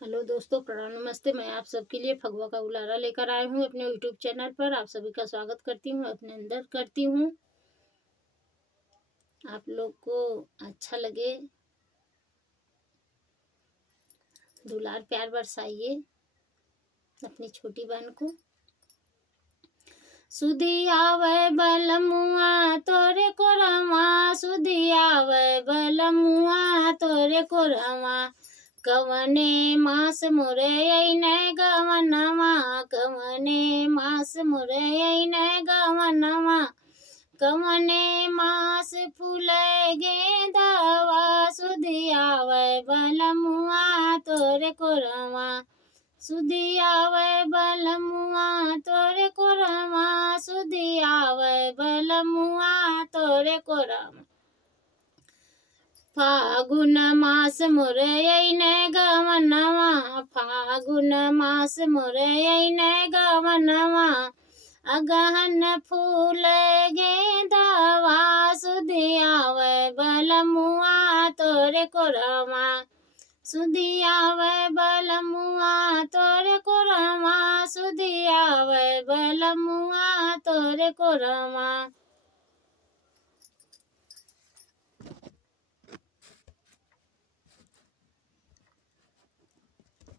Hello दोस्तों, प्रणाम, नमस्ते। मैं आप सबके लिए फगवा का उलारा लेकर आई हूँ अपने यूट्यूब चैनल पर। आप सभी का स्वागत करती हूँ, अपने अंदर करती हूँ। आप लोग को अच्छा लगे, दुलार प्यार बरसाइए अपनी छोटी बहन को। सुधिया वै बलमुआ तोरे को रवा, सुधिया वै बलमुआ तोरे को रवा। कवने मास मोरे अइने गवनवा, कवने मास मोरे अइने गवनवा। कवने मास फूले गेंदवा, सुधिया वै बलमुआ तोरे को रवा, सुधिया वै बलमुआ तोरे को रवा, सुधिया वै बलमुआ तोरे को रवा। फागुन मास मोरे अइने गवनवा, फागुन मास मोरे अइने गवनवा। अगहन फूल गेंदवा, सुधिया वै बलमुआ तोरे को रवा, सुधिया वै बलमुआ तोरे को रवा, सुधिया वै बलमुआ तोरे को रवा।